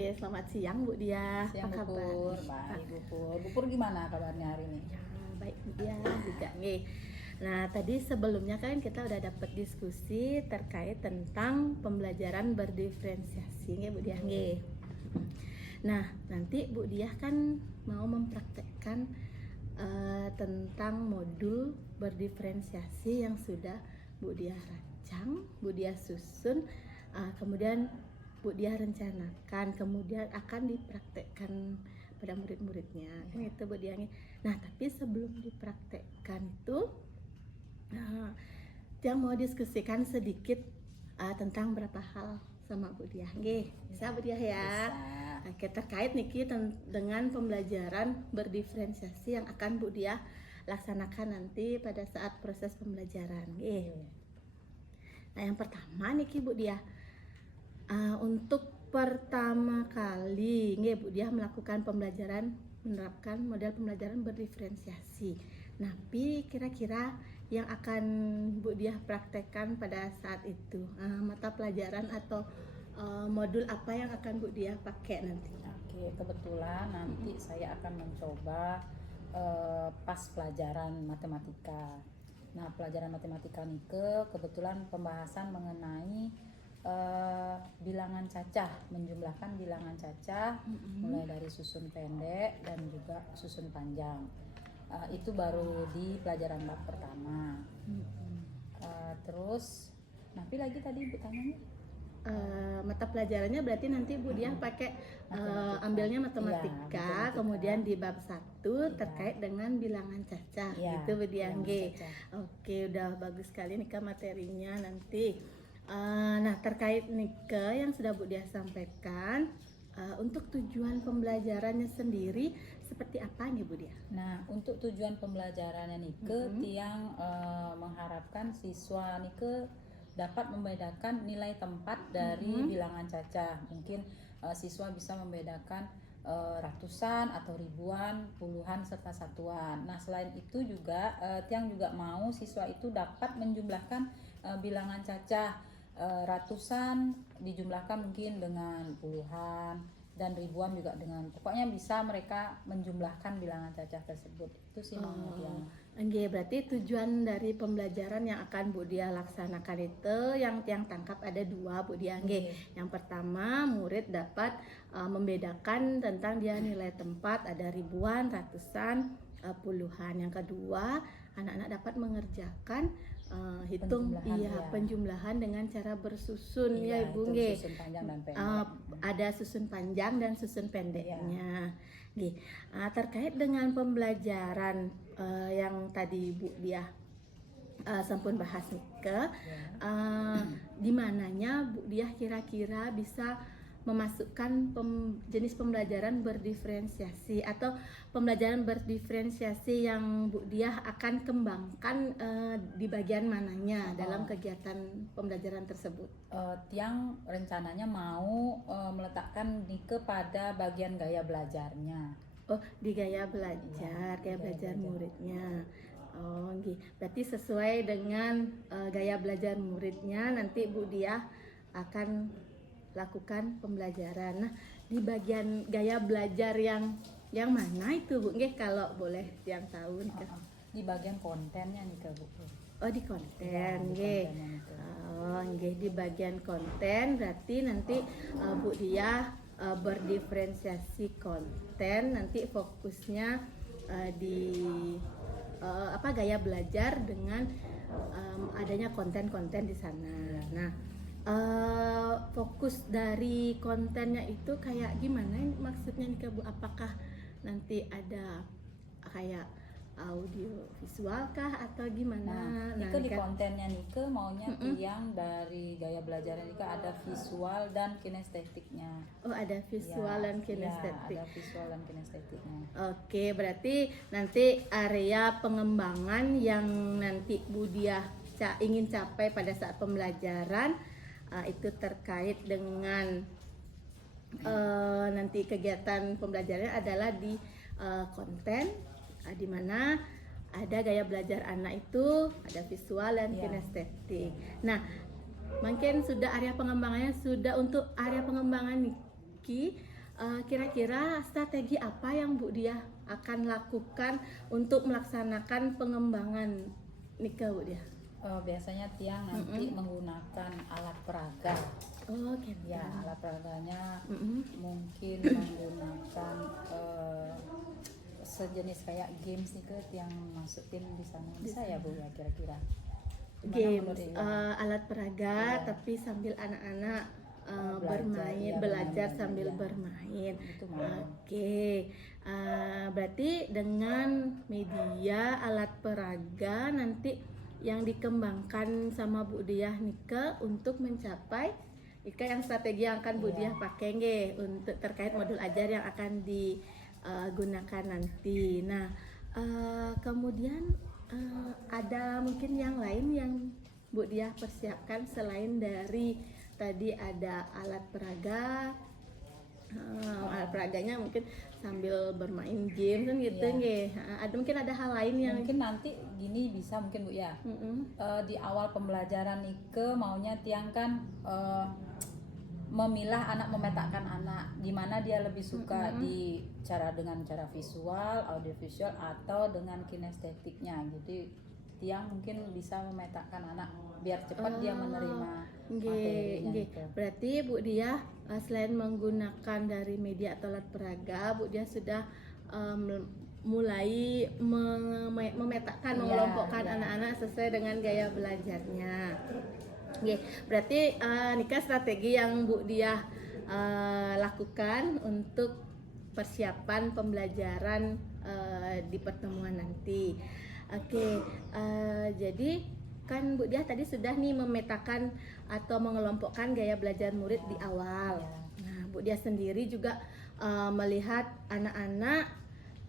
Selamat siang Bu Dia, Siang apa Bu kabar? Pur, baik Bu Pur. Bu Pur gimana kabarnya hari ini? Ya, baik Bu Dia juga nih. Nah, tadi sebelumnya kan kita udah dapat diskusi terkait tentang pembelajaran berdiferensiasi nih Bu Dia nih. Nah, nanti Bu Dia kan mau mempraktekkan tentang modul berdiferensiasi yang sudah Bu Dia rancang, Bu Dia susun, kemudian Bu Dia rencanakan, kemudian akan dipraktekkan pada murid-muridnya, kan itu Bu Dia. Nah, tapi sebelum dipraktekkan itu, yang mau diskusikan sedikit tentang beberapa hal sama Bu Dia. Bisa Bu Dia ya? Bisa. Oke, terkait Niki dengan pembelajaran berdiferensiasi yang akan Bu Dia laksanakan nanti pada saat proses pembelajaran. Nah, yang pertama Niki Bu Dia, untuk pertama kali Bu Dia melakukan pembelajaran, menerapkan model pembelajaran berdiferensiasi. Nah, kira-kira yang akan Bu Dia praktekkan pada saat itu, mata pelajaran atau modul apa yang akan Bu Dia pakai nanti? Oke, kebetulan nanti saya akan mencoba pas pelajaran matematika. Nah, pelajaran matematika Nike kebetulan pembahasan mengenai bilangan cacah, menjumlahkan bilangan cacah mulai dari susun pendek dan juga susun panjang. Itu baru di pelajaran bab pertama. Terus, tapi lagi tadi Ibu tanyanya? Mata pelajarannya berarti nanti Bu Dia pakai ambilnya matematika, matematika. Kemudian di bab 1 Iya. terkait dengan bilangan cacah, Iya, gitu Bu Dia. bilangan cacah. Oke, udah bagus sekali nih materinya nanti. Nah, terkait Nike yang sudah Bu Dia sampaikan, untuk tujuan pembelajarannya sendiri seperti apa nih Bu Dia? Nah, untuk tujuan pembelajarannya Nike, Tiang mengharapkan siswa Nike dapat membedakan nilai tempat dari bilangan cacah. Mungkin siswa bisa membedakan ratusan atau ribuan, puluhan serta satuan. Nah, selain itu juga Tiang juga mau siswa itu dapat menjumlahkan bilangan cacah. Ratusan dijumlahkan mungkin dengan puluhan dan ribuan juga dengan, pokoknya bisa mereka menjumlahkan bilangan cacah tersebut. Itu sih maunya Tiang. Berarti tujuan dari pembelajaran yang akan Bu Dia laksanakan itu yang tangkap ada dua Bu Dia. Yang pertama, murid dapat membedakan tentang dia nilai tempat ada ribuan, ratusan, puluhan. Yang kedua, anak-anak dapat mengerjakan hitung penjumlahan dengan cara bersusun ya Ibu. Susun panjang dan pendek. Ada susun panjang dan susun pendeknya. Terkait dengan pembelajaran yang tadi Bu Dia sampun bahas Nike, di mananya Bu Dia kira-kira bisa memasukkan jenis pembelajaran berdiferensiasi atau pembelajaran berdiferensiasi yang Bu Dia akan kembangkan di bagian mananya dalam kegiatan pembelajaran tersebut? Tiang rencananya mau meletakkan Nike pada bagian gaya belajarnya. Oh, di gaya belajar, gaya belajar muridnya. Oh, berarti sesuai dengan gaya belajar muridnya nanti Bu Dia akan lakukan pembelajaran. Nah, di bagian gaya belajar yang mana itu Bu? Kalau boleh yang tahu nih. Di bagian kontennya nih Bu. Oh, di konten, di bagian konten berarti nanti Bu Dia berdiferensiasi konten, nanti fokusnya di gaya belajar dengan adanya konten-konten di sana. Nah, fokus dari kontennya itu kayak gimana maksudnya nih Bu? Apakah nanti ada kayak audio visual kah atau gimana? Nike di kontennya Nike maunya Tiang dari gaya belajar Nike ada visual dan kinestetiknya. Oh, ada visual dan kinestetik. Ada visual dan kinestetiknya. Oke, berarti nanti area pengembangan yang nanti Bu Dia ingin capai pada saat pembelajaran itu terkait dengan nanti kegiatan pembelajarannya adalah di konten, di mana ada gaya belajar anak itu, ada visual dan kinestetik. Nah, mungkin sudah area pengembangannya sudah untuk area pengembangan Niki kira-kira strategi apa yang Bu Diah akan lakukan untuk melaksanakan pengembangan nikah Bu Diah? Biasanya tiang nanti menggunakan alat peraga. Oh gitu. Ya, alat peraganya mungkin menggunakan sejenis kayak games nih ke yang masukin di sana. Bisa ya Bu ya kira-kira? Gimana Games, menurut Ibu? alat peraga Iya. tapi sambil anak-anak Belajar, bermain, iya, belajar bermain, sambil iya. bermain. Itu mau. Oke, berarti dengan media alat peraga nanti yang dikembangkan sama Bu Diah Nika untuk mencapai Ika yang strategi yang akan Bu Iya. Diah pakai nggih untuk terkait modul ajar yang akan digunakan nanti. Nah, kemudian ada mungkin yang lain yang Bu Diah persiapkan selain dari tadi ada alat peraga. Alat peraganya mungkin sambil bermain game kan gitu Iya. nggih. Ada mungkin ada hal lain yang Mungkin nanti gini bisa mungkin Bu ya. Di awal pembelajaran Nike maunya tiang kan memilah anak, memetakan anak di mana dia lebih suka di dengan cara visual, audiovisual atau dengan kinestetiknya. Jadi tiang mungkin bisa memetakan anak biar cepat dia menerima materinya nggih. itu. Berarti Bu Diah selain menggunakan dari media atau alat peraga, Bu Diah sudah mulai memetakan, Iya, mengelompokkan iya. anak-anak sesuai dengan gaya belajarnya. Nggih, berarti nikah strategi yang Bu Diah lakukan untuk persiapan pembelajaran di pertemuan nanti. Oke, jadi kan Bu Diah tadi sudah nih memetakan atau mengelompokkan gaya belajar murid di awal. Nah, Bu Diah sendiri juga melihat anak-anak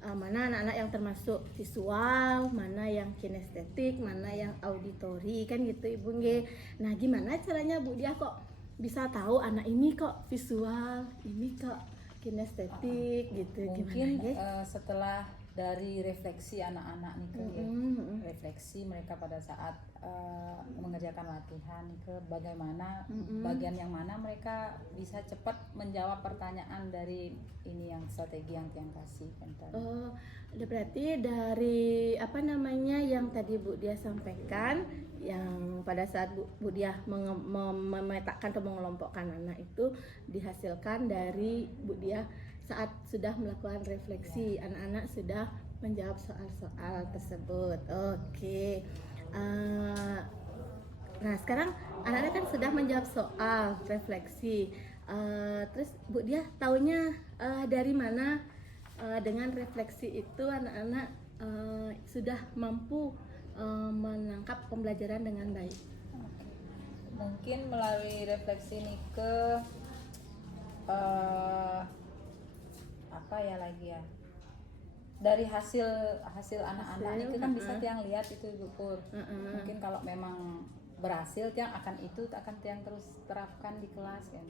mana anak-anak yang termasuk visual, mana yang kinestetik, mana yang auditori kan gitu Ibu nggih. Nah, gimana caranya Bu Diah kok bisa tahu anak ini kok visual, ini kok kinestetik gitu. Mungkin Gimana setelah dari refleksi anak-anak nih ke refleksi mereka pada saat mengerjakan latihan nih ke bagaimana bagian yang mana mereka bisa cepat menjawab pertanyaan dari ini yang strategi yang tiang kasih kan tadi. Oh, berarti dari apa namanya yang tadi Bu Diah sampaikan, yang pada saat Bu Diah memetakan atau mengelompokkan anak itu dihasilkan dari Bu Diah saat sudah melakukan refleksi, anak-anak sudah menjawab soal-soal tersebut. Oke. Nah, sekarang anak-anak kan sudah menjawab soal refleksi. Terus Bu Diah taunya dari mana dengan refleksi itu anak-anak sudah mampu menangkap pembelajaran dengan baik? Mungkin melalui refleksi ini ke apa ya lagi ya, dari hasil anak-anak itu kan bisa tiang lihat itu Ibu Pur. Mungkin kalau memang berhasil tiang akan tiang terus terapkan di kelas kan.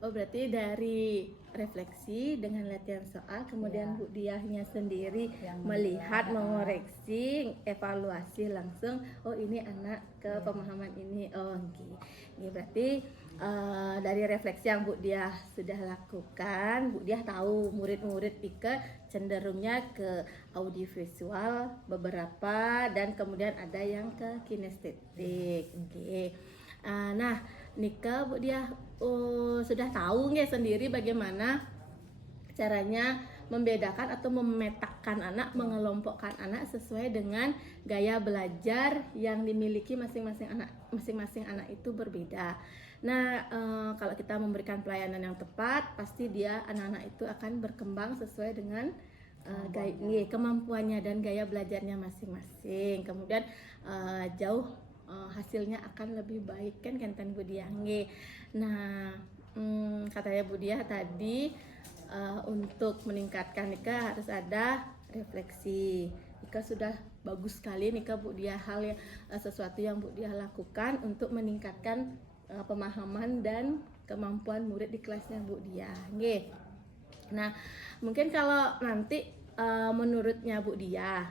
Oh, berarti dari refleksi dengan latihan soal, kemudian Bu Diahnya sendiri Yang melihat, menilai, mengoreksi, evaluasi langsung. Oh, ini anak ke pemahaman ini. Oh, okay. Berarti dari refleksi yang Bu Diah sudah lakukan, Bu Diah tahu murid-murid Ika cenderungnya ke audiovisual beberapa dan kemudian ada yang ke kinestetik. Okay. Nah, Nika Bu Diah sudah tahu nggak sendiri bagaimana caranya membedakan atau memetakan anak, mengelompokkan anak sesuai dengan gaya belajar yang dimiliki masing-masing anak itu berbeda. Nah, kalau kita memberikan pelayanan yang tepat, pasti anak-anak itu akan berkembang sesuai dengan kemampuannya dan gaya belajarnya masing-masing. Kemudian jauh hasilnya akan lebih baik kan Bu Diah. Nah, katanya Bu Diah tadi untuk meningkatkan Nika harus ada refleksi. Nika sudah bagus sekali Nika Bu Diah sesuatu yang Bu Diah lakukan untuk meningkatkan pemahaman dan kemampuan murid di kelasnya Bu Diah. Nah, mungkin kalau nanti menurutnya Bu Diah,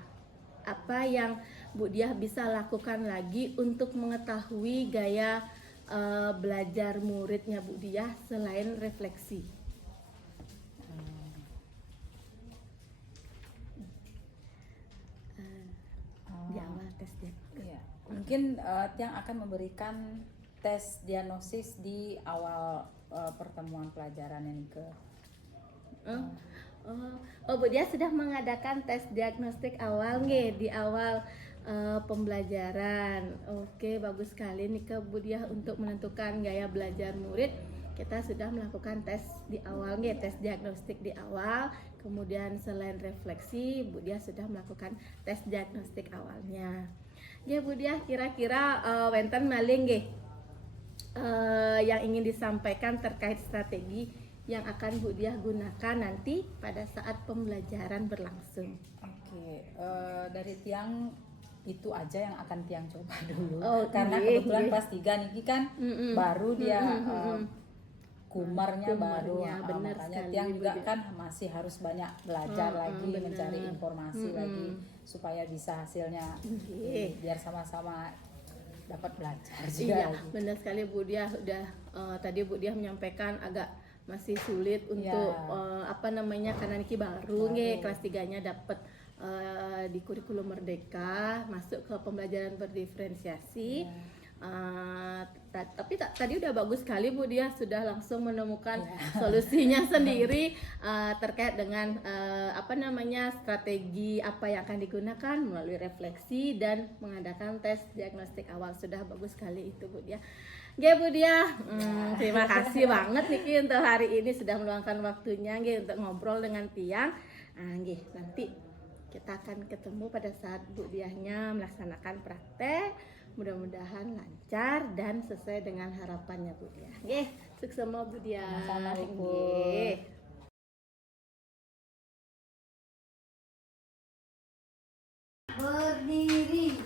apa yang Bu Diah bisa lakukan lagi untuk mengetahui gaya belajar muridnya Bu Diah selain refleksi? mungkin Tiang akan memberikan tes diagnosis di awal pertemuan pelajaran ini ke. Bu Dia sudah mengadakan tes diagnostik awal nggih di awal pembelajaran. Oke, bagus sekali nih ke Bu Dia untuk menentukan gaya belajar murid. Kita sudah melakukan tes di awal nggih, tes diagnostik di awal. Kemudian selain refleksi, Bu Dia sudah melakukan tes diagnostik awalnya. Ya Bu Dia, kira-kira wenten malih nggih yang ingin disampaikan terkait strategi yang akan Bu Diah gunakan nanti pada saat pembelajaran berlangsung. Oke, dari Tiang itu aja yang akan Tiang coba dulu. Karena kebetulan kelas 3 nih kan baru dia kumarnya baru, benar makanya sekali, Tiang juga Bu Dia. kan masih harus banyak belajar lagi, benar. mencari informasi lagi supaya bisa hasilnya biar sama-sama dapat belajar juga. Iya, benar sekali Bu Dia. Udah tadi Bu Dia menyampaikan agak masih sulit untuk karena Niki baru nggih kelas 3-nya dapat di kurikulum Merdeka masuk ke pembelajaran berdiferensiasi. Tapi tadi udah bagus sekali Bu Dia sudah langsung menemukan solusinya sendiri terkait dengan strategi apa yang akan digunakan melalui refleksi dan mengadakan tes diagnostik awal. Sudah bagus sekali itu Bu Dia. Oke Bu Dia, terima kasih banget Niki untuk hari ini sudah meluangkan waktunya untuk ngobrol dengan Tiang. Nanti kita akan ketemu pada saat Bu Diahnya melaksanakan praktek. Mudah-mudahan lancar dan sesuai dengan harapannya Bu Dia. Sukses semua Bu Dia. Sama-sama. Berdiri.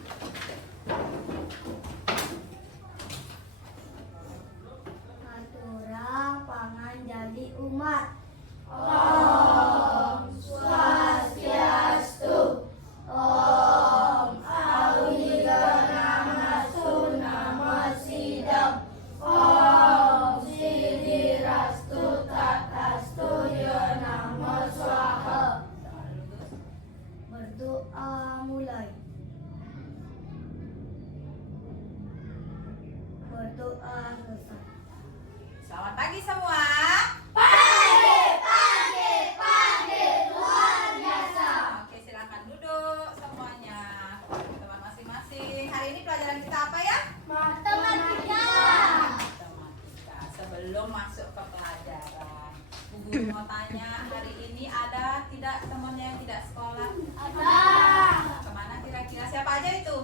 Atura pangan jadi umat. Om Swastiastu. Om Awiganastu Namo Sidam. Om Sidirastu Tatastu Yo Namo Swaha. Berdoa mulai. Berdoa selesai. Selamat pagi semua. Luar biasa. Oke, silakan duduk semuanya. Teman masing-masing. Hari ini pelajaran kita apa ya? Matematika. Matematika. Sebelum masuk ke pelajaran, Bu Guru mau tanya, hari ini ada tidak temannya yang tidak sekolah? Ada. Kemana kira-kira? Siapa aja itu?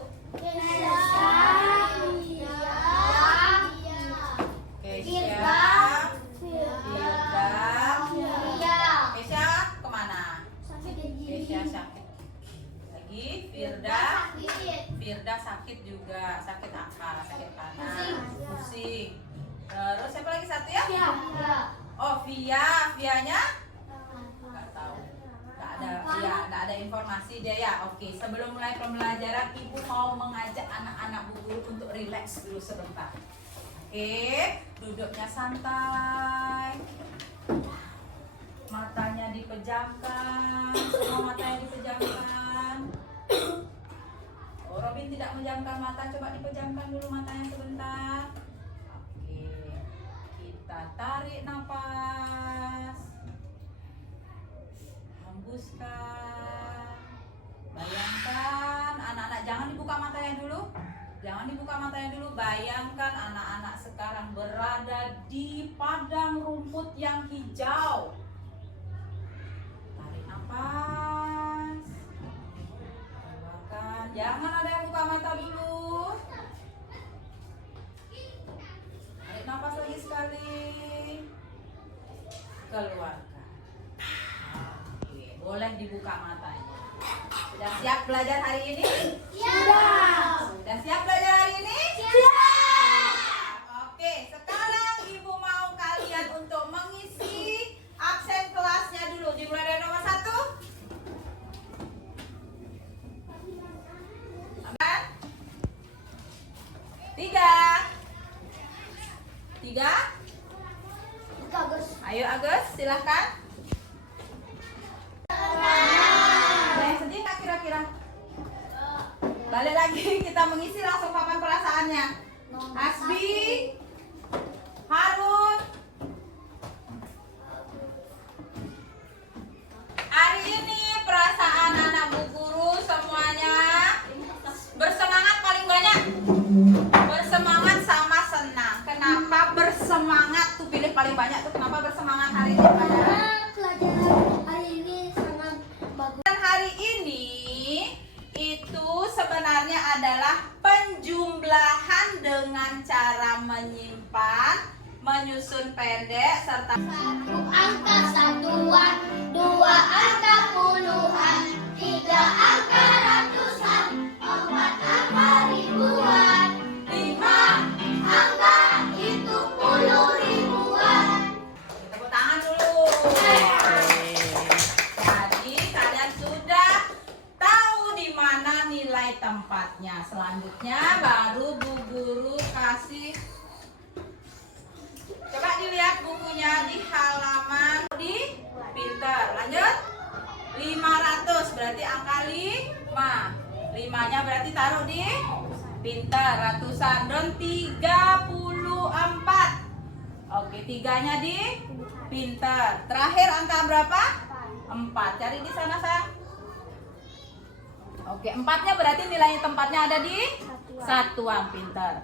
Kesha, Kesha kemana? Kesha sakit lagi. Firda sakit juga, sakit apa? Sakit panas, pusing. Terus siapa lagi satu ya? Oh, Vianya? Nggak tahu. Nggak ada informasi dia ya. Oke, sebelum mulai pembelajaran, Ibu mau mengajak anak-anak Bu Guru untuk rileks dulu sebentar. Oke, duduknya santai. Matanya dipejamkan, semua matanya dipejamkan. Oh, Robin tidak menjamkan mata, coba dipejamkan dulu matanya sebentar. Oke, kita tarik nafas. Hembuskan. Bayangkan anak-anak, jangan dibuka matanya dulu. Bayangkan anak-anak sekarang berada di padang rumput yang hijau. Tarik nafas. Keluarkan. Jangan ada yang buka mata dulu. Tarik nafas lagi sekali. Keluarkan. Oke, boleh dibuka matanya. Sudah siap belajar hari ini? Sudah siap belajar hari ini? Oke, sekarang Ibu mau kalian untuk mengisi absen kelasnya dulu. Dimulai dari nomor 1. Aman? 3. Ayo Agus, silahkan. Ada yang sedih nggak kira-kira? balik lagi kita mengisi langsung papan perasaannya. Hasbi, Harun. Hari ini perasaan anak Bu Guru semuanya bersemangat paling banyak. Bersemangat sama senang. Kenapa bersemangat tuh pilih paling banyak tuh? Kenapa bersemangat hari ini pelajaran? Pelajaran hari ini sangat bagus. Dan hari ini itu sebenarnya adalah penjumlahan dengan cara menyimpan, menyusun pendek serta Satu angka satuan, dua angka puluhan, tiga angka ratusan, empat angka ribuan, lima angka itu puluh ribuan. tepuk tangan dulu. Jadi kalian sudah tahu di mana nilai tempatnya. Selanjutnya baru Bu Guru kasih. Coba dilihat bukunya di halaman di pinter. Lanjut. 500 berarti angka 5. 5-nya berarti taruh di pinter ratusan dan 34. Oke, 3-nya di pinter. Terakhir angka berapa? 4. Cari di sana, Sang. Oke, 4-nya berarti nilai tempatnya ada di satuan pinter.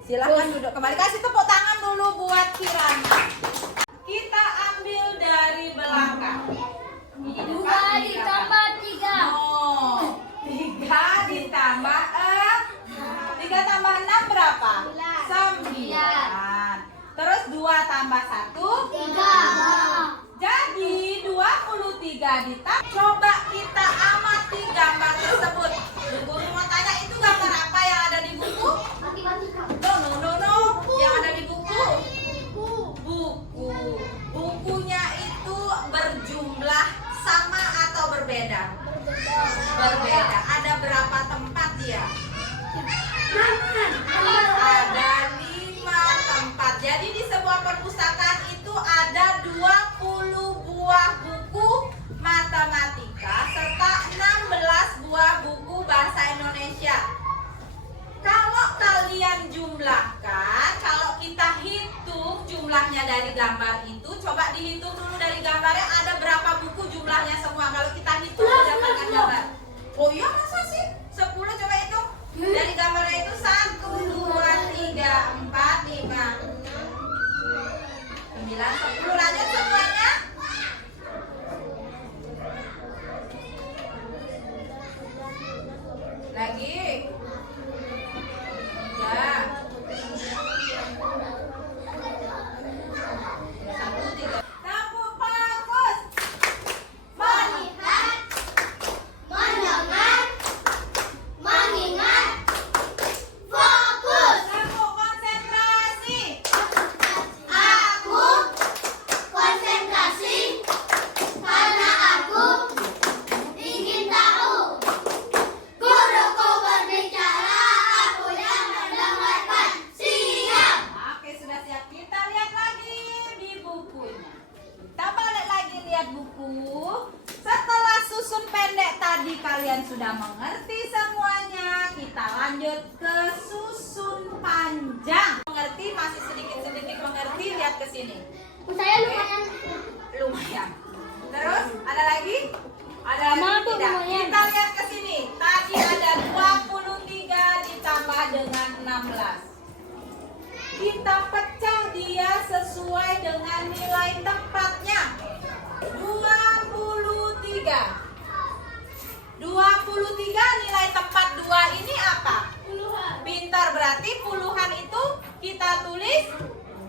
Silahkan duduk kembali. Kasih tepuk tangan dulu buat Kirana. Kita ambil dari belakang. Di Dua depan, di ditambah tiga. belakang. 3 ditambah 3 tambah 6 berapa? 9. Terus 2 tambah 1 Tiga. jadi 23 ditambah. Coba kita amati gambar tersebut. Bu Guru mau tanya itu gambar apa yang ada di buku? No. Yang ada di buku? Buku. Bukunya itu berjumlah sama atau berbeda? Berbeda. Ada berapa tempat dia? Ada 5 tempat. Jadi di sebuah perpustakaan itu ada 20 buah buku matematika serta 16 buah buku bahasa Indonesia. Kalau kalian jumlahkan, kalau kita hitung jumlahnya dari gambar itu, coba dihitung dulu dari gambarnya ada berapa buku jumlahnya semua. Kalau kita hitung berdasarkan gambar. Oh iya masa sih? 10 coba hitung. Dari gambarnya itu 1, 2, 3, 4, 5, 9, 10. Lanjut semuanya. Lagi. 3. 1, 3. Tepuk bagus. Melihat, mendengar, mengingat, fokus. Tepuk konsentrasi. Aku konsentrasi karena aku ingin tahu. Guruku berbicara, aku yang mendengarkan. Siap. Oke, sudah siap. Kita lihat lagi di bukunya. Kita balik lagi lihat buku. Setelah susun pendek tadi kalian sudah mengerti semuanya. Kita lanjut ke susun panjang. Mengerti, masih sedikit-sedikit mengerti, lihat ke sini. Saya lumayan. Lumayan. Terus ada lagi? Ada lagi Mana tuh tidak? lumayan? Kita lihat ke sini. Tadi ada 23 ditambah dengan 16. Kita pecah dia sesuai dengan nilai tempatnya. 23. 23 nilai tempat 2 ini apa? Pintar, berarti puluhan itu kita tulis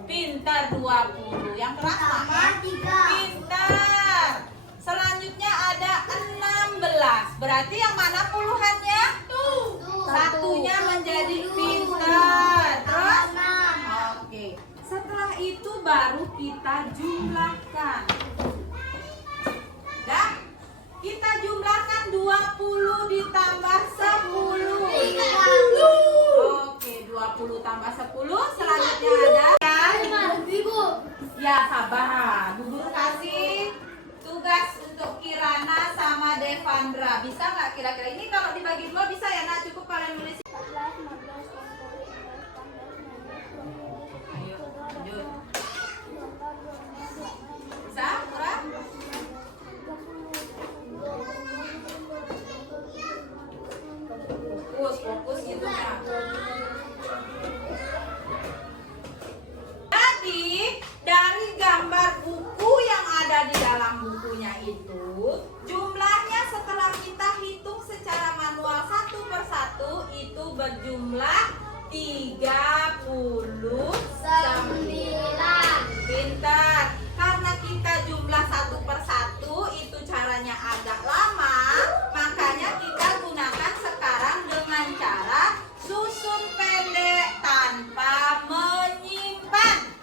pintar 20. Yang keras mana? Pintar. Selanjutnya ada 16. Berarti yang mana puluhannya? Satunya menjadi pintar. Terus? Oke. Setelah itu baru kita jumlahkan. Dah? Kita jumlahkan 20 ditambah 10. Oke, 20 tambah 10. Selanjutnya ada ya sabar. Bu Guru kasih tugas untuk Kirana sama Devandra. Bisa nggak kira-kira? Ini kalau dibagi dua bisa ya nak? Cukup kalian 39. Pintar. Karena kita jumlah satu per satu, itu caranya agak lama, makanya kita gunakan sekarang dengan cara susun pendek tanpa menyimpan.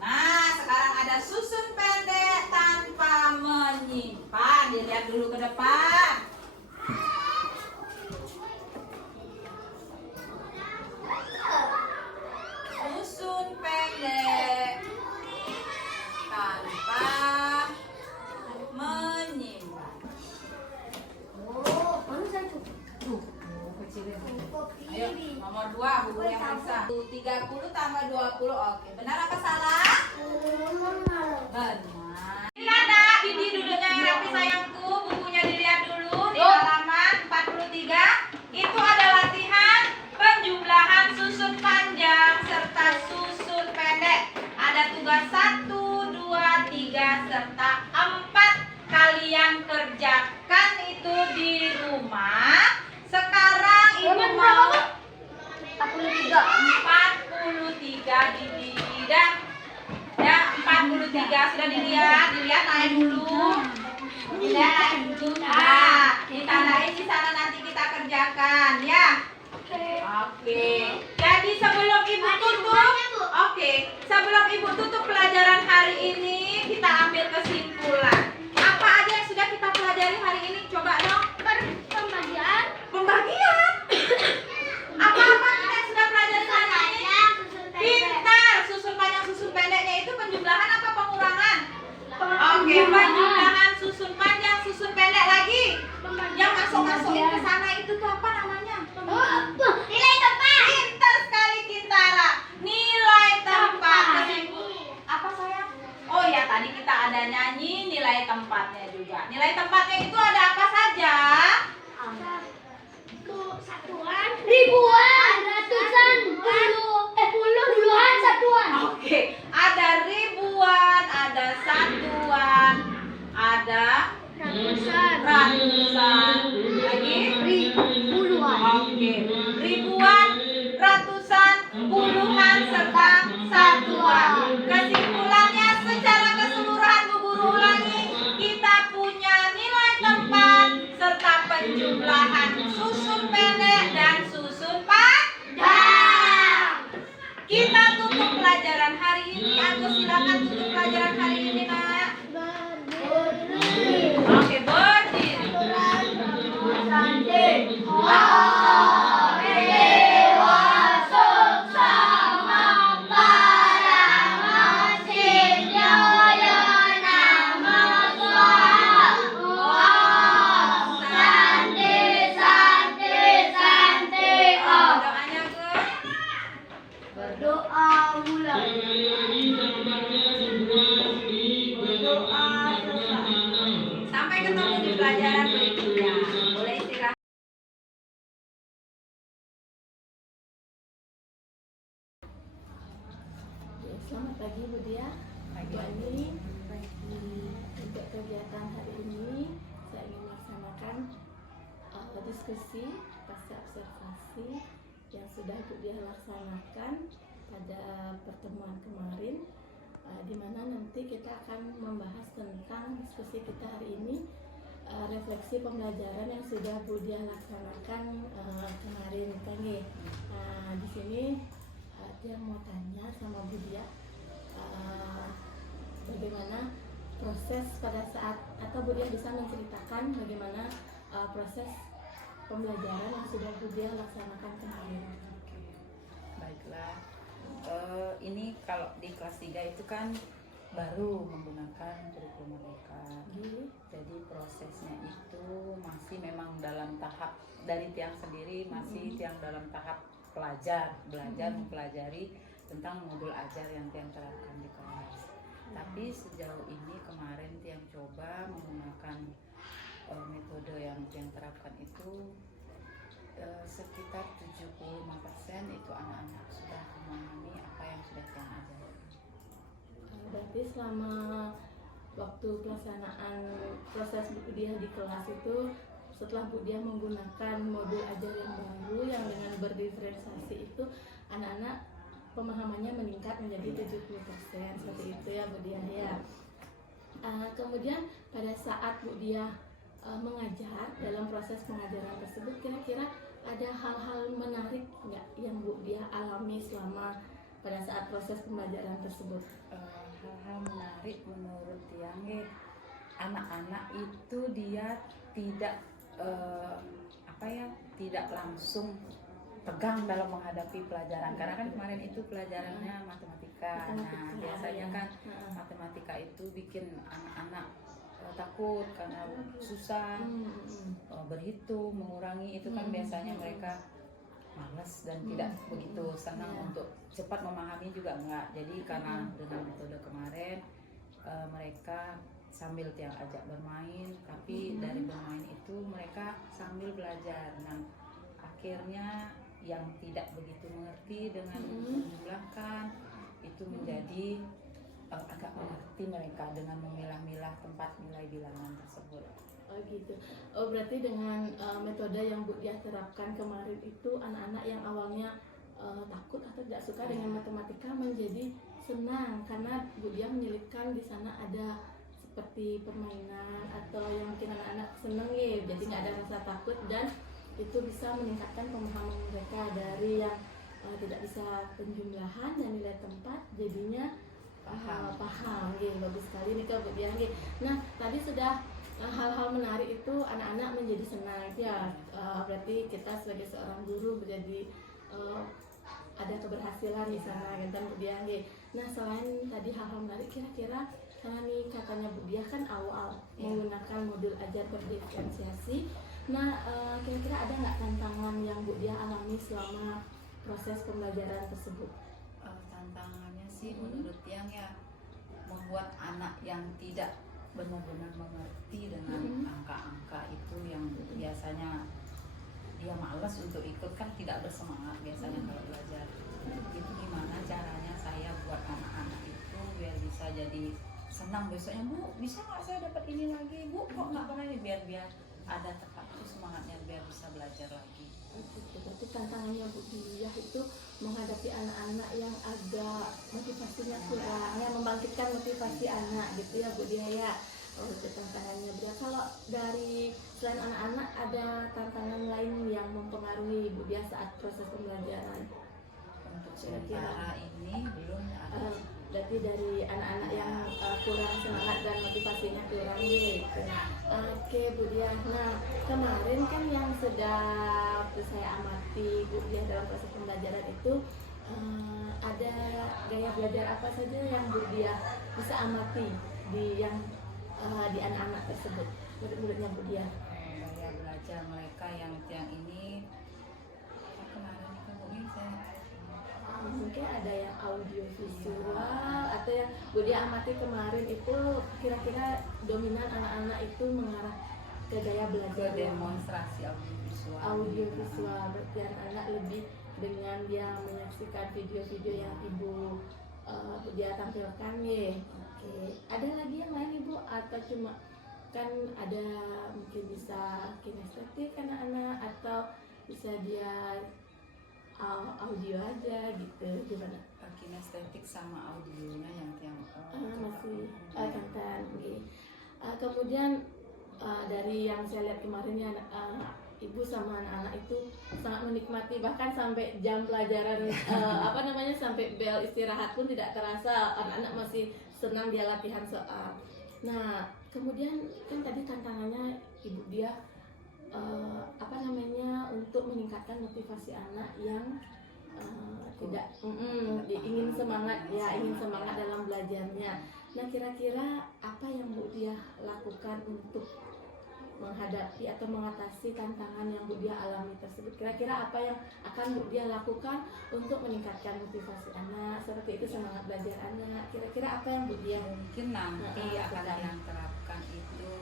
Nah, sekarang ada susun pendek tanpa menyimpan. Dilihat dulu ke depan. Susun pendek tanpa menyimpan. Ayo, nomor 2, Bu yang periksa. 30 tambah 20. Oke, benar apa salah? Benar. Lihat nak, Bibi duduknya yang rapi sayangku. Bukunya dilihat dulu di halaman 43. Itu ada latihan penjumlahan susun panjang serta susun pendek. Ada tugas 1, 2, 3, serta 4. Kalian kerjakan itu di rumah. Sekarang ibu mau 43 di bidang. Ya, 43 sudah dilihat naik dulu. Dilihat naik dulu. Nah, ditandain di sana nanti kita kerjakan ya. Oke. Jadi sebelum ibu tutup, sebelum ibu tutup pelajaran hari ini, kita ambil kesimpulan. Apa aja yang sudah kita pelajari hari ini? Coba dong. Pembagian. Apa-apa kita yang sudah pelajari hari ini? Pintar. Susun panjang, susun pendeknya itu penjumlahan apa pengurangan? Oke, penjumlahan susun panjang, susun pendek lagi. Yang masuk-masukin ke sana itu tuh apa namanya? Nilai tempat. Pintar sekali Kintara. Nilai tempat. Apa sayang? Oh ya, tadi kita ada nyanyi nilai tempatnya juga. Nilai tempatnya itu ada apa saja? Satuan, ribuan, ratusan, puluhan, satuan. Oke, ada ribuan, ada satuan, ada Ratusan, lagi puluhan. Oke, ribuan, ratusan, puluhan, serta satuan. Kesimpulannya secara keseluruhan Bu Guru ulangi, kita punya nilai tempat serta penjumlahan susun pendek dan susun panjang. Kita tutup pelajaran hari ini. Aku silakan tutup pelajaran hari ini, Nak. Oke, berdiri. Doanya, Gus. Berdoa mulai. Sampai ketemu di pelajaran berikutnya. Boleh istirahat. Ya, selamat pagi Bu Dia. Bu Ani, untuk kegiatan hari ini saya ingin melaksanakan diskusi pasca observasi yang sudah Bu Dia laksanakan pada pertemuan kemarin, di mana nanti kita akan membahas tentang diskusi kita hari ini, refleksi pembelajaran yang sudah Bu Dia laksanakan kemarin kan ya. Di sini dia mau tanya sama Bu Dia, bagaimana proses pada saat, atau Bu Dia bisa menceritakan bagaimana proses pembelajaran yang sudah Bu Dia laksanakan kemarin. Baiklah. Ini kalau di kelas 3 itu kan baru menggunakan kurikulum merdeka. Jadi prosesnya itu masih memang dalam tahap, dari tiang sendiri masih tiang dalam tahap belajar mempelajari tentang modul ajar yang tiang terapkan di kelas. Tapi sejauh ini kemarin tiang coba menggunakan metode yang tiang terapkan itu sekitar 75% itu anak-anak sudah memahami apa yang sudah tiang ajarkan. Berarti selama waktu pelaksanaan proses Bu Dia di kelas itu, setelah Bu Dia menggunakan modul ajar yang baru yang dengan berdiferensiasi itu, anak-anak pemahamannya meningkat menjadi 70% seperti itu ya Bu Diah ya. Kemudian pada saat Bu Diah mengajar, dalam proses pengajaran tersebut kira-kira ada hal-hal menarik nggak yang Bu Diah alami selama pada saat proses pembelajaran tersebut? Hal-hal menarik menurut Tiang, anak-anak itu dia tidak tidak langsung tegang dalam menghadapi pelajaran, karena kan kemarin itu pelajarannya matematika. Nah, biasanya kan matematika itu bikin anak-anak takut karena susah, berhitung, mengurangi itu kan biasanya mereka malas dan tidak begitu senang untuk cepat memahami juga enggak. Jadi karena dengan metode kemarin mereka sambil Tiang ajak bermain, tapi dari bermain itu mereka sambil belajar. Nah, akhirnya yang tidak begitu mengerti dengan menjumlahkan itu menjadi agak mengerti mereka dengan memilah-milah tempat nilai bilangan tersebut. Oh gitu. Oh berarti dengan metode yang Bu Diah terapkan kemarin itu anak-anak yang awalnya takut atau tidak suka dengan matematika menjadi senang karena Bu Diah menyelipkan di sana ada seperti permainan atau yang mungkin anak-anak seneng ya, jadi nggak ada rasa takut dan itu bisa meningkatkan pemahaman mereka dari yang tidak bisa penjumlahan dan nilai tempat jadinya paham. Bagus sekali nih Kak Bu Diah. Nah tadi sudah hal-hal menarik itu anak-anak menjadi senang ya, berarti kita sebagai seorang guru menjadi ada keberhasilan di sana dan Bu Diah. Nah selain tadi hal-hal menarik, kira-kira karena nih katanya Bu Diah kan awal menggunakan modul ajar berdiferensiasi. Nah kira-kira ada nggak tantangan yang Bu Diah alami selama proses pembelajaran tersebut? Tantangannya sih menurut Tiang ya, membuat anak yang tidak benar-benar mengerti dengan angka-angka itu yang biasanya dia malas untuk ikut, kan tidak bersemangat biasanya kalau belajar. Itu gimana caranya saya buat anak-anak itu biar bisa jadi senang besoknya, Bu bisa nggak saya dapat ini lagi, Bu kok nggak pernah ini, biar ada tetap tuh semangatnya biar bisa belajar lagi. Berarti tantangannya Bu Diah itu menghadapi anak-anak yang agak motivasinya kurang, yang membangkitkan motivasi anak gitu ya Bu Diah ya. Oh itu tantangannya Bu Diah. Kalau dari selain anak-anak ada tantangan lain yang mempengaruhi Bu Diah saat proses pembelajaran? Untuk sementara ini belum ada. Berarti dari anak-anak yang kurang semangat dan motivasinya kurang gitu. Oke Bu Diah. Nah kemarin kan yang sudah saya amati Bu Diah dalam proses pembelajaran itu ada gaya belajar apa saja yang Bu Diah bisa amati di anak-anak tersebut, murid-muridnya Bu Diah? Gaya belajar mereka yang ini kemarin itu mungkin saya mungkin ada yang audio visual atau yang Bu Diah amati kemarin itu kira-kira dominan anak-anak itu mengarah ke gaya belajar demonstrasi audio visual. Berarti anak-anak lebih dengan yang menyaksikan video-video yang Ibu Bu Diah tampilkan ya. Oke. Ada lagi yang lain Ibu atau cuma kan ada mungkin bisa kinestetik anak-anak atau bisa dia audio aja gitu, gimana? Kinestetik sama audionya yang masih cantan. Kemudian dari yang saya lihat kemarin ya Ibu sama anak-anak itu sangat menikmati, bahkan sampai jam pelajaran sampai bel istirahat pun tidak terasa, anak-anak masih senang dia latihan soal. Nah kemudian kan tadi tantangannya Ibu Diah untuk meningkatkan motivasi anak yang tidak ingin semangat dalam belajarnya. Nah kira-kira apa yang Bu Diah lakukan untuk menghadapi atau mengatasi tantangan yang Bu Diah alami tersebut? Kira-kira apa yang akan Bu Diah lakukan untuk meningkatkan motivasi anak, seperti itu semangat belajar anak? Kira-kira apa yang Bu Diah mungkin nanti akan yang terapkan itu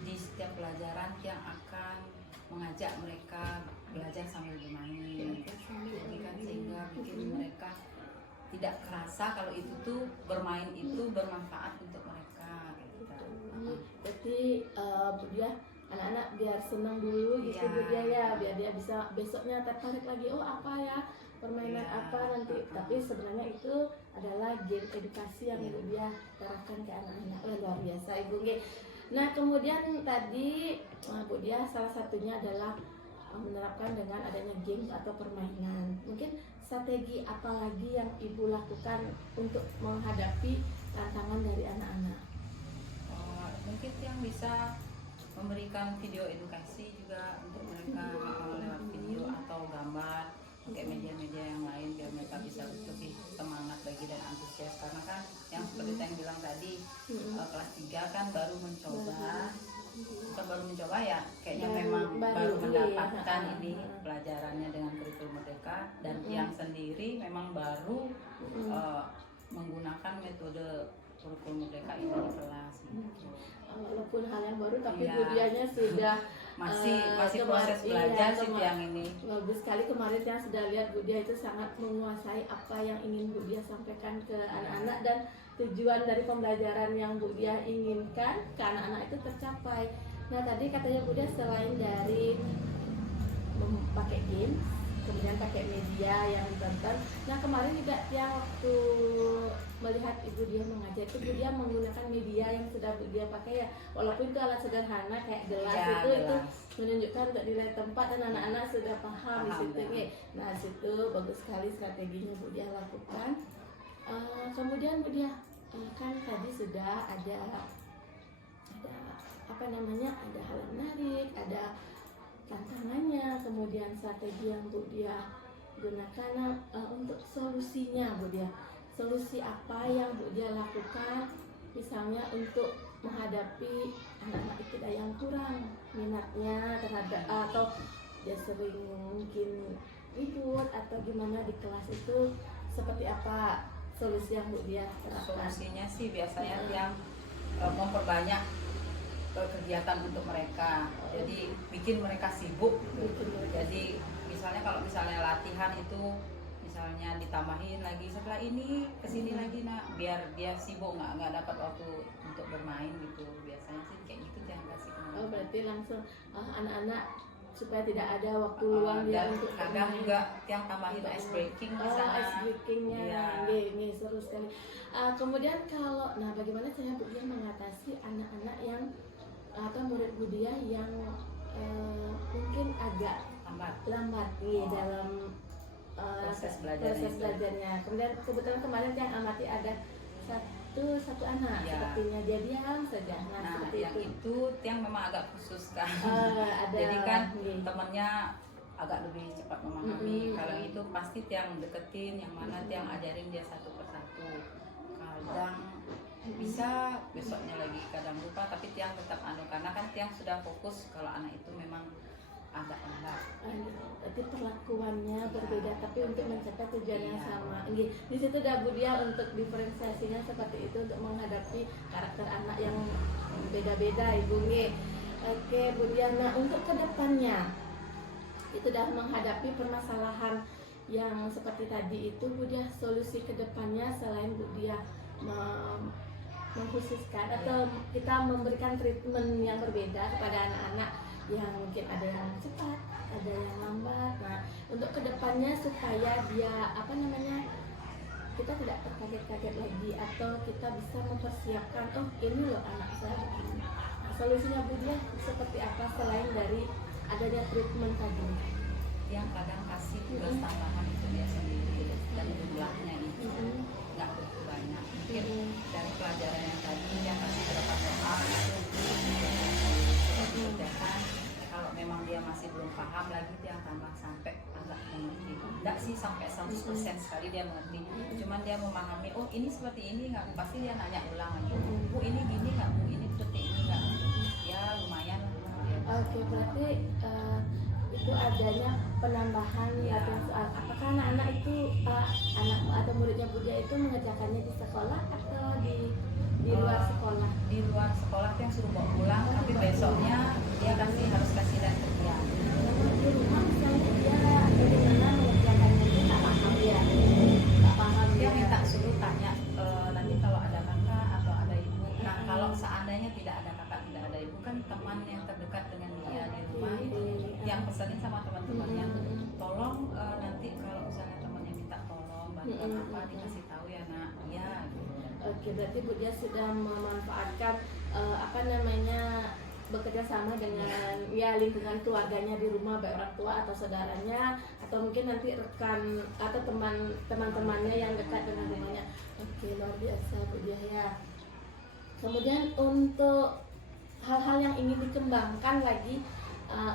di setiap pelajaran yang akan mengajak mereka belajar sambil bermain, jadi kan sehingga bikin mereka tidak kerasa kalau itu tuh bermain itu bermanfaat untuk mereka gitu. Berarti Bu Diah anak-anak biar senang dulu gitu Iya. Bu Dia ya, biar dia bisa besoknya tertarik lagi, oh apa ya permainan Iya. apa nanti. Tapi sebenarnya itu adalah game edukasi yang Iya. Bu Dia terapkan ke anak-anak. Oh, luar biasa Ibu Nge. Nah kemudian tadi Bu Dia salah satunya adalah menerapkan dengan adanya game atau permainan. Mungkin strategi apa lagi yang Ibu lakukan untuk menghadapi tantangan dari anak-anak? Mungkin yang bisa memberikan video edukasi juga untuk mereka lewat video atau gambar, pakai media-media yang lain biar mereka bisa lebih semangat lagi dan antusias, karena kan yang seperti yang bilang tadi kelas 3 kan baru mencoba, bukan baru mencoba ya, kayaknya memang baru mendapatkan ini pelajarannya dengan kurikulum Merdeka, dan yang sendiri memang baru menggunakan metode kurikulum Merdeka ini di kelas. Walaupun hal yang baru tapi Iya. Bu Dianya sudah masih proses belajar sih yang ini. Bagus sekali kemarin saya sudah lihat Bu Dia itu sangat menguasai apa yang ingin Bu Dia sampaikan ke anak-anak, dan tujuan dari pembelajaran yang Bu Dia inginkan ke anak-anak itu tercapai. Nah tadi katanya Bu Dia selain dari memakai game, kemudian pakai media yang ditonton. Nah kemarin juga yang waktu melihat Ibu Dia mengajar itu Bu Dia menggunakan media yang sudah Bu Dia pakai ya, walaupun itu alat sederhana kayak gelas Ya, itu gelas. menunjukkan untuk nilai tempat dan anak-anak sudah paham di situ. ya. Nah situ bagus sekali strateginya Bu Dia lakukan. Kemudian Bu Dia kan tadi sudah ada apa namanya, ada hal menarik, ada tantangannya, kemudian strategi yang Bu Dia gunakan. Untuk solusinya Bu Dia, solusi apa yang Bu Dia lakukan misalnya untuk menghadapi anak-anak itu yang kurang minatnya terhadap atau dia sering mungkin ribut atau gimana di kelas itu, seperti apa solusi yang Bu Dia terapkan? Solusinya sih biasanya yang memperbanyak kegiatan untuk mereka, jadi bikin mereka sibuk gitu. Jadi misalnya kalau misalnya latihan itu misalnya ditambahin lagi setelah ini kesini lagi nak, biar dia sibuk nggak dapat waktu untuk bermain gitu. Biasanya sih kayak gitu jangan kasih Oh berarti langsung anak-anak supaya tidak ada waktu luang dia dan untuk kadang bermain. juga yang tambahin ice breaking di sana. Ice breakingnya, Iya. ini seru sekali. Kemudian kalau, nah bagaimana cara Bu Dia mengatasi anak-anak yang atau murid Bu Dia yang mungkin agak lambat nih dalam Proses belajarnya itu. belajarnya. Kemudian kebetulan kemarin yang amati ada satu anak Iya. sepertinya dia diam saja. Nah, Nah, seperti yang itu. itu yang memang agak khusus kan. Ada Jadi kan iya. temannya agak lebih cepat memahami. Mm-mm. Kalau itu pasti tiang deketin, yang mana tiang ajarin dia satu persatu. Kadang bisa besoknya lagi, kadang lupa, tapi tiang tetap karena kan tiang sudah fokus kalau anak itu memang agak lambat. Berarti perlakuannya berbeda tapi untuk mencapai tujuan yang Iya. sama. Nggih, di situ dah Bu Dia untuk diferensiasinya seperti itu untuk menghadapi karakter anak yang beda-beda Ibu nggih. Oke Bu Dia, nah untuk kedepannya itu dah menghadapi permasalahan yang seperti tadi itu Bu Dia, solusi kedepannya selain Bu Dia mengkhususkan atau kita memberikan treatment yang berbeda kepada anak-anak yang mungkin ada yang cepat, ada yang lambat. Nah, untuk kedepannya supaya dia kita tidak terkaget-kaget lagi atau kita bisa mempersiapkan, oh ini loh anak saya begini. Nah, solusinya Bu Dia seperti apa selain dari adanya treatment tadi? Yang kadang kasih tugas tambahan itu dia sendiri dan jumlahnya itu nggak begitu banyak. Mungkin dari pelajaran yang tadi yang kasih berapa soal itu kerjakan. Kalau memang dia masih belum paham lagi, dia tambah sampai agak mengerti. Enggak sih sampai 100% sekali dia mengerti. Cuman dia memahami, oh ini seperti ini nggak, pasti dia nanya ulang lagi. Bu ini gini nggak, Bu ini seperti ini nggak? Ya lumayan lah. Oke, berarti itu adanya penambahan latihan soal. Apakah anak-anak itu anak atau muridnya Bu Dia itu mengerjakannya di sekolah atau di luar sekolah? Di luar sekolah tuh yang suruh bawa pulang, tapi besoknya dia harus kasih lihat ke dia. Di rumah misalnya dia bagaimana mengerjakannya itu tak paham ya, tak paham Dia ya. minta suruh tanya nanti kalau ada kakak atau ada ibu. Nah kalau seandainya tidak ada kakak tidak ada ibu, kan teman yang terdekat dengan dikasih tahu ya nak, ya gitu. Oke, berarti Bu Dia sudah memanfaatkan apa namanya bekerja sama dengan ya lingkungan keluarganya di rumah, baik orang tua atau saudaranya atau mungkin nanti rekan atau teman-temannya yang dekat dengan rumahnya. Oke, luar biasa Bu Dia ya. Kemudian untuk hal-hal yang ingin dikembangkan lagi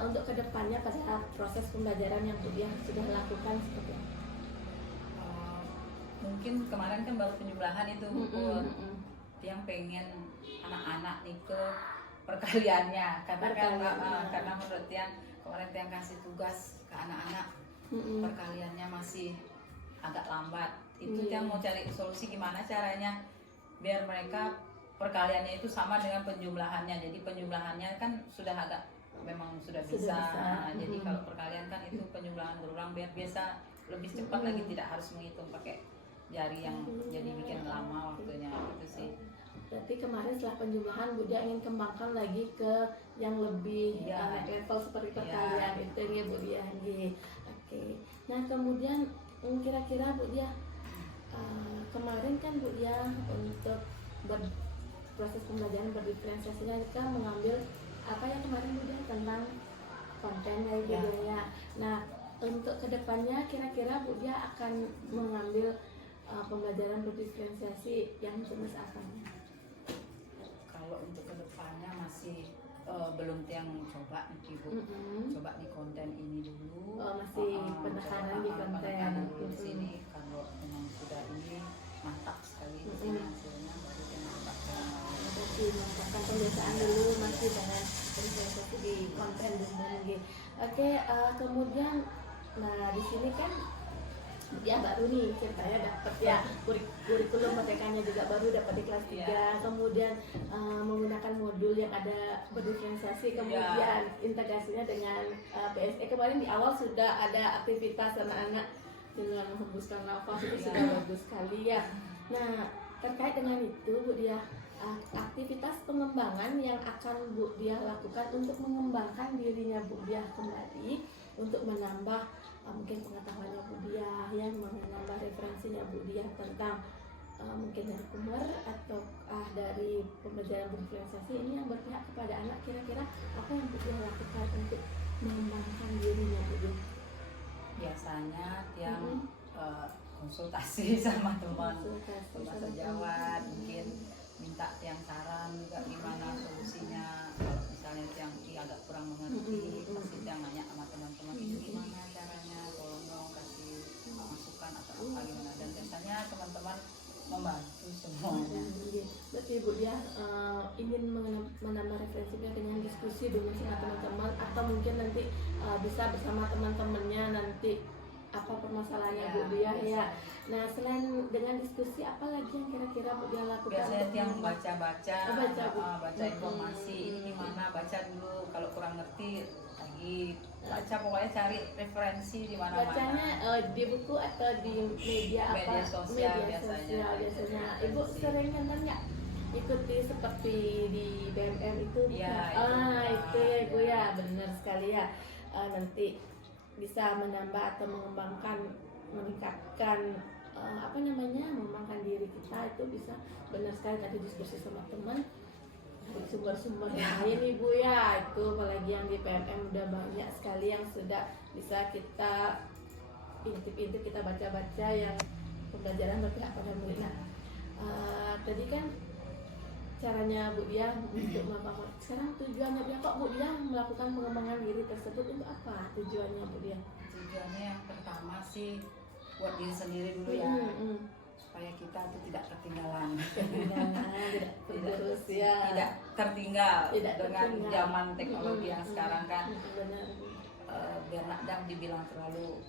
untuk kedepannya pada proses pembelajaran yang Bu Dia sudah lakukan seperti apa? Mungkin kemarin kan baru penyembelahan itu Bu. Yang pengen anak-anak nih ke perkaliannya karena menurut yang kemarin yang kasih tugas ke anak-anak perkaliannya masih agak lambat. Itu yang mau cari solusi gimana caranya biar mereka perkaliannya itu sama dengan penjumlahannya. Jadi penjumlahannya kan sudah agak memang sudah bisa. Jadi kalau perkalian kan itu penjumlahan berulang biar biasa lebih cepat lagi, tidak harus menghitung pakai jari yang jadi bikin lama waktunya itu sih. Berarti kemarin setelah penjumlahan Bu Dia ingin kembangkan lagi ke yang lebih level seperti perkalian itu ya Bu Dia. Oke. Nah kemudian kira-kira Bu Dia kemarin kan Bu Dia untuk proses pembelajaran berdiferensiasinya kan mengambil apa ya kemarin Bu Dia tentang konten ya Bu Dia ya. Nah untuk kedepannya kira-kira Bu Dia akan mengambil pembelajaran berdiferensiasi yang jenis apanya? Kalau untuk kedepannya masih belum yang coba nih Bu, coba di konten ini dulu. Masih penekanan di konten. Penekanan dulu di sini. Kalau memang sudah ini mantap sekali di sini hasilnya, baru kita mantapkan. Masih mantapkan pembiasaan dulu, masih dengan berdiferensiasi di konten dulu. Oke, kemudian nah di sini kan dia baru nih ceritanya dapat ya kurikulum merdekanya juga baru dapat di kelas 3 kemudian menggunakan modul yang ada berdiferensiasi kemudian integrasinya dengan PSE kemarin di awal sudah ada aktivitas anak-anak dengan menghembuskan nafas itu sudah bagus sekali ya. Nah terkait dengan itu Bu Dia aktivitas pengembangan yang akan Bu Dia lakukan untuk mengembangkan dirinya Bu Dia kembali untuk menambah mungkin pengetahuannya Bu Dia yang menambah referensinya Bu Dia tentang mungkin dari Kumar atau dari pembelajaran berdiferensiasi ini yang berpihak kepada anak, kira-kira apa yang Bu Dia lakukan untuk mengembangkan dirinya Bu Dia? Biasanya yang konsultasi sama teman bahasa Jawa, mungkin minta yang saran juga gimana solusinya. Kalau misalnya yang agak kurang mengerti, pasti yang nanya sama teman-teman itu gimana caranya, tolong dong kasih masukan atau apa gimana. Dan biasanya teman-teman membantu semuanya. Berarti Bu Dia ingin menambah referensinya dengan diskusi dengan teman-teman atau mungkin nanti bisa bersama teman-temannya nanti apa permasalahannya Bu Dia ya. Nah selain dengan diskusi apa lagi yang kira-kira Bu Dia lakukan? Biasanya yang baca-baca, baca informasi ini gimana, baca dulu kalau kurang ngerti lagi baca, pokoknya cari referensi di mana-mana. Bacanya di buku atau di media sosial biasanya. Ibu sering nonton nggak? Ikuti seperti di BMM itu? Ya, itu ya Bu ya, benar sekali ya. Nanti bisa menambah atau mengembangkan, meningkatkan mengembangkan diri kita itu bisa benar sekali tadi diskusi sama teman sumber-sumber yang lain Ibu ya, itu apalagi yang di PMM udah banyak sekali yang sudah bisa kita intip-intip, kita baca-baca yang pembelajaran berpihak pada murid. Nah tadi kan caranya Bu Dia untuk melakukan, sekarang tujuannya dia kok Bu Dia melakukan pengembangan diri tersebut untuk apa tujuannya Bu Dia? Tujuannya yang pertama sih buat diri sendiri dulu ya, supaya kita itu tidak ketinggalan, tidak tertinggal dengan zaman teknologi yang sekarang kan. Biar tidak dibilang terlalu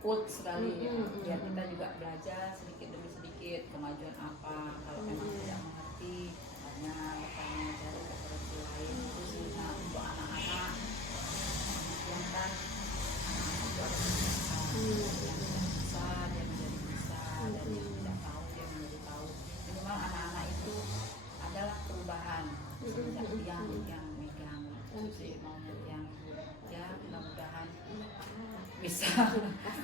kuat sekali, biar kita juga belajar sedikit demi sedikit kemajuan apa. Kalau memang tidak mengerti, bertanya dari referensi lain itu sih. Nah untuk anak-anak yang kan itu ada bisa, dia menjadi bisa, dan yang tidak tahu dia menjadi tahu. Minimal anak-anak itu adalah perubahan semenjak yang megang itu sih maunya yang ya mudah-mudahan bisa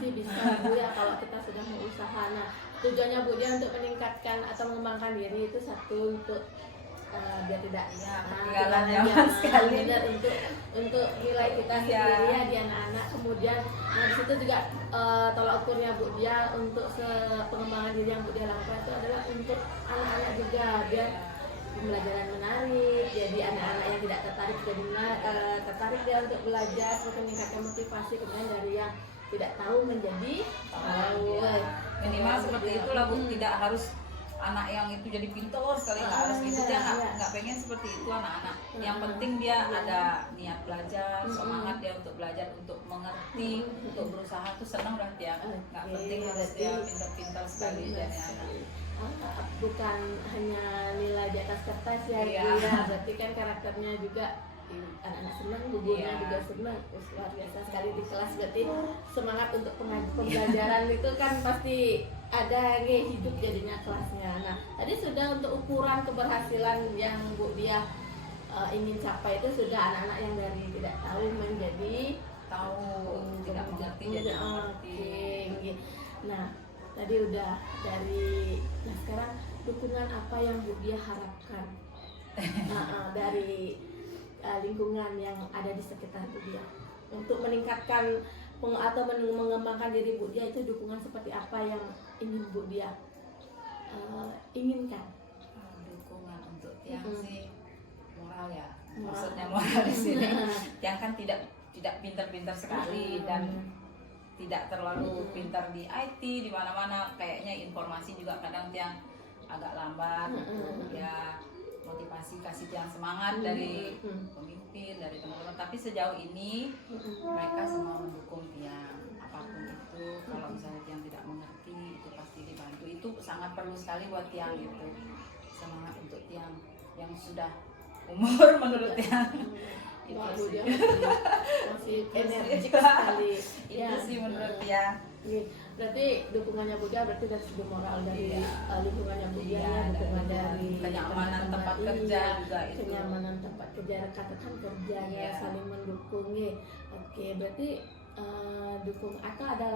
pasti bisa Bu ya kalau kita sudah berusaha. Nah, tujuannya Bu dia untuk meningkatkan atau mengembangkan diri itu satu untuk biar tidak ketinggalan ketinggalan zaman sekali. benar, untuk nilai kita Iya. sendiri ya di anak-anak. Kemudian di situ juga tolak ukurnya Bu dia untuk pengembangan diri yang Bu dia lakukan itu adalah untuk anak-anak juga biar pembelajaran menarik, jadi anak-anak yang tidak tertarik jadi tertarik dia untuk belajar, terus meningkatkan motivasi, kemudian dari yang tidak tahu menjadi tahu. Minimal seperti itulah Bu, tidak harus anak yang itu jadi pintar sekali, nggak harus gitu, dia nggak pengen seperti itu anak-anak. Yang penting dia ada niat belajar, semangat dia untuk belajar, untuk mengerti, untuk berusaha tuh senang udah dia. Nggak penting harus dia pintar-pintar sekali jadi anak. Bukan hanya nilai di atas kertas ya, Iya. Bu, ya. Berarti kan karakternya juga anak-anak senang, gurunya Iya. juga senang. Terus luar biasa sekali di kelas, berarti semangat untuk pembelajaran itu kan pasti ada hidup jadinya kelasnya. Nah, tadi sudah untuk ukuran keberhasilan yang Bu dia ingin capai itu sudah anak-anak yang dari tidak tahu menjadi Tahu, tidak mengerti jadi mengerti. Oke. Nah, tadi udah dari, nah sekarang dukungan apa yang Bu dia harapkan dari lingkungan yang ada di sekitar Bu dia untuk meningkatkan atau mengembangkan diri Bu dia, itu dukungan seperti apa yang ingin Bu dia inginkan? Dukungan untuk tiang sih moral ya, Moral. maksudnya moral di sini. Yang kan tidak pintar-pintar sekali dan tidak terlalu pintar di IT, di mana-mana kayaknya informasi juga kadang tiang agak lambat gitu. Ya motivasi kasih tiang semangat dari pemimpin, dari teman-teman, tapi sejauh ini mereka semua mendukung tiang apapun itu. Kalau misalnya tiang tidak mengerti itu pasti dibantu, itu sangat perlu sekali buat tiang itu, semangat untuk tiang yang sudah umur menurut tiang. Itu Wah, Bu sih. dia masih energik sekali. Itu sih menurut tiang. Berarti dukungannya Bu dia berarti dari segi moral, dari lingkungannya Bu dia, Iya, dukungan dari dari kenyamanan teman-teman, tempat kerja juga itu. kenyamanan tempat kerja, rekan-rekan kerjanya Iya. saling mendukung. Oke, berarti dukung atau ada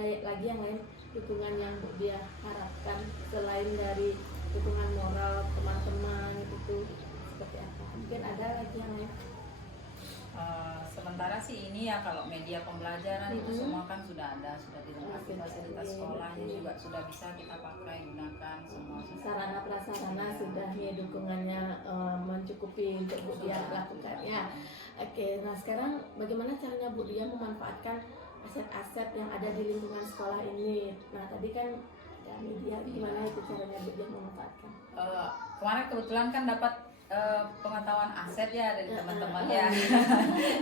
lagi yang lain dukungan yang Bu dia harapkan selain dari dukungan moral teman-teman itu seperti apa? Mungkin ada lagi yang lain? Sementara sih ini ya kalau media pembelajaran itu semua kan sudah ada, sudah dilengkapi fasilitas sekolahnya juga sudah bisa kita pakai, gunakan semua. Sarana prasarana sudah ya, dukungannya mencukupi untuk Bu dia lakukan ya. Oke, nah sekarang bagaimana caranya Bu dia memanfaatkan aset-aset yang ada di lingkungan sekolah ini? Nah tadi kan ada media, gimana itu caranya Bu dia memanfaatkan? Kemarin kebetulan kan dapat pengetahuan aset ya dari teman-teman ya.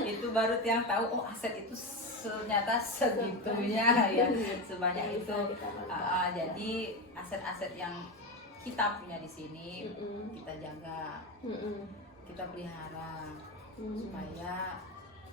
Itu baru tiang tahu, oh aset itu ternyata segitunya ya, sebanyak itu. Jadi aset-aset yang kita punya di sini kita jaga, kita pelihara supaya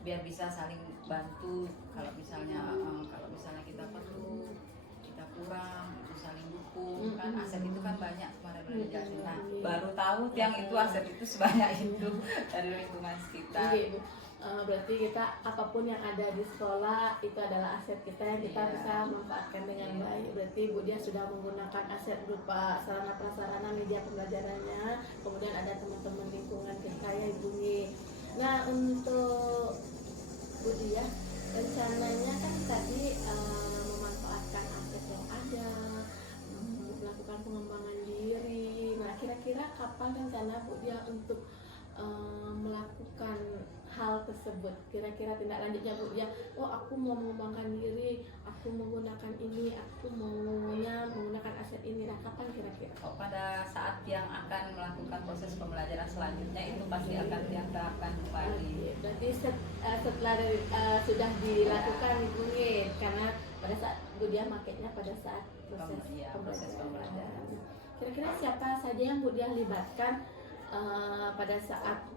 biar bisa saling bantu. Kalau misalnya kita perlu, kita kurang, itu saling dukung. Kan aset itu kan banyak, kemarin udah dijelasin. Nah, baru tahu tiang itu aset itu sebanyak itu dari lingkungan sekitar. Iya, Bu. Berarti kita apapun yang ada di sekolah itu adalah aset kita yang kita bisa manfaatkan dengan baik. Berarti Bu dia sudah menggunakan aset berupa sarana prasarana media pembelajarannya, kemudian ada teman-teman lingkungan kita ya Ibu. Nah untuk Bu dia rencananya kan tadi memanfaatkan aset yang ada, melakukan pengembangan diri. Nah kira-kira kapan rencana Bu dia untuk melakukan hal tersebut? Kira-kira tindak lanjutnya Bu dia, oh aku mau mengembangkan diri, aku menggunakan ini, aku maunya menggunakan aset ini. Nah kapan kira-kira? Pada saat yang akan melakukan proses pembelajaran selanjutnya itu pasti akan tiang terapkan kembali. Berarti setelah sudah dilakukan Ibu karena pada saat Bu dia makainya pada saat proses pembelajaran. Kira-kira siapa saja yang Bu dia libatkan pada saat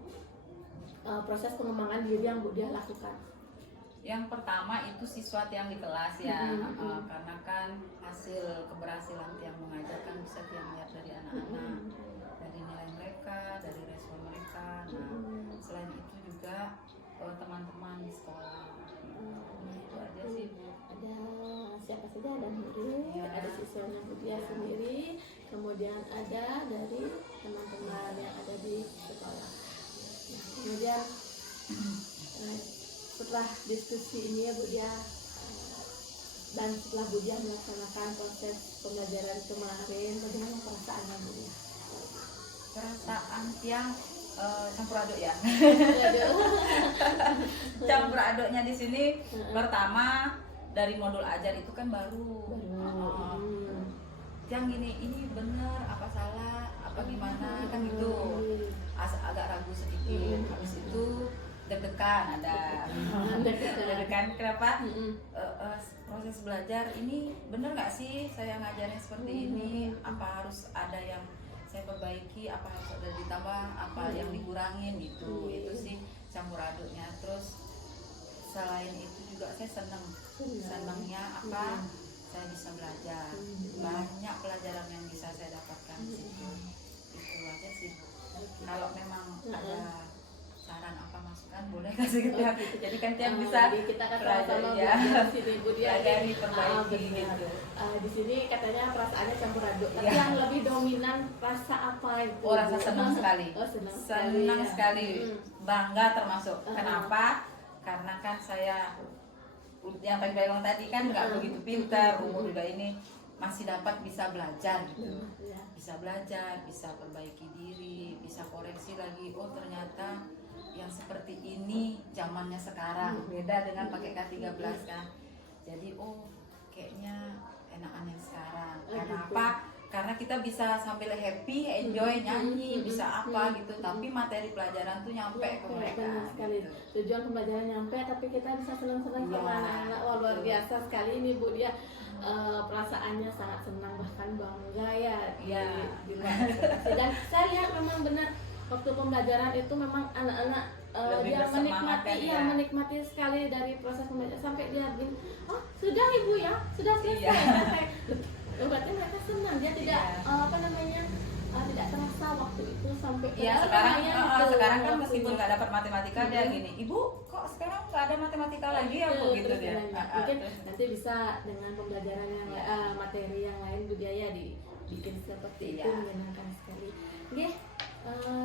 proses pengembangan diri yang Bu dia lakukan? Yang pertama itu siswa tiang di kelas ya, karena kan hasil keberhasilan tiang mengajar kan bisa tiang lihat dari anak-anak, dari nilai mereka, dari respon mereka. Nah, selain itu juga teman-teman di sekolah. Itu aja sih Bu. ada siapa saja, ada Nurul, ada siswanya Budia sendiri, kemudian ada dari teman-teman yang ada di sekolah. Nah, kemudian setelah diskusi ini ya Budia, dan setelah Budia melaksanakan proses pembelajaran kemarin, bagaimana perasaannya Budia? Perasaan yang campur aduk ya. Aduh. Campur aduknya di sini pertama dari modul ajar itu kan baru. Yang ini bener apa salah apa gimana kan gitu. Agak ragu sedikit. Habis itu deg-degan ada. Deg-degan kenapa? Proses belajar ini bener nggak sih saya ngajarnya seperti ini? Apa harus ada yang saya perbaiki, apa harus ada ditambah, apa yang dikurangin gitu. Itu sih campur aduknya. Terus selain itu juga saya senangnya apa saya bisa belajar, banyak pelajaran yang bisa saya dapatkan di situ. Itu aja sih. Kalau memang ada saran apa masukan boleh kasih ke tiap itu. Jadi kan tiap bisa kita kan pelajari sama-sama ya. di sini Budia Pelajari, perbaiki benar. gitu. Di sini katanya perasaannya campur aduk, tapi Iya. yang lebih dominan rasa apa itu? Oh, rasa senang sekali. Oh, senang Senang ya. sekali. Bangga termasuk. Kenapa? Karena kan saya yang tadi bilang tadi kan nggak begitu pintar, umur juga ini masih dapat bisa belajar gitu. Ya. Bisa belajar, bisa perbaiki diri, bisa koreksi lagi. Oh, ternyata yang seperti ini zamannya sekarang beda dengan pakai K13 kan. Jadi kayaknya enakan yang sekarang. Karena gitu. apa? Karena kita bisa sambil happy, enjoy, nyanyi, bisa apa gitu. Tapi materi pelajaran tuh nyampe ke mereka. Benar sekali. Gitu. Tujuan pembelajaran nyampe, tapi kita bisa senang-senang sama Iya. anak-anak. Wah, luar biasa sekali ini Bu Dia. Perasaannya sangat senang, bahkan bangga ya Iya. di luar ekspektasi. Dan saya lihat memang benar waktu pembelajaran itu memang anak-anak Lebih dia bersemangat menikmati, kan, ya. menikmati sekali dari proses pembelajaran sampai dia bilang, oh sudah Ibu ya, sudah selesai. Iya. Selesai. Oh, berarti mereka senang, dia tidak Iya. tidak terasa waktu itu sampai Iya, padahal sekarang lumayan gitu sekarang kan waktunya. meskipun nggak dapat matematika dia gini, Ibu kok sekarang nggak ada matematika lagi ya Bu gitu Terus dia. nanya. Mungkin nanti bisa dengan pembelajaran yang materi yang lain budaya dibikin seperti itu, Iya. menyenangkan sekali. Oke,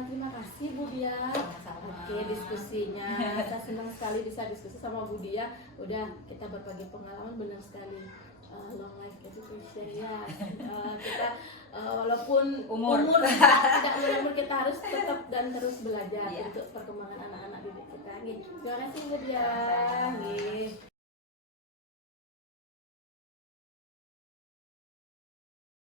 terima kasih Bu Dia. Sama-sama. Oke, diskusinya saya senang sekali bisa diskusi sama Bu Dia. Udah kita berbagi pengalaman, benar sekali. Long life education ya. Kita walaupun Umur. tidak berumur, kita harus tetap dan terus belajar Iya. untuk perkembangan anak-anak didik kita. Terima kasih Bu Dia. Sama-sama.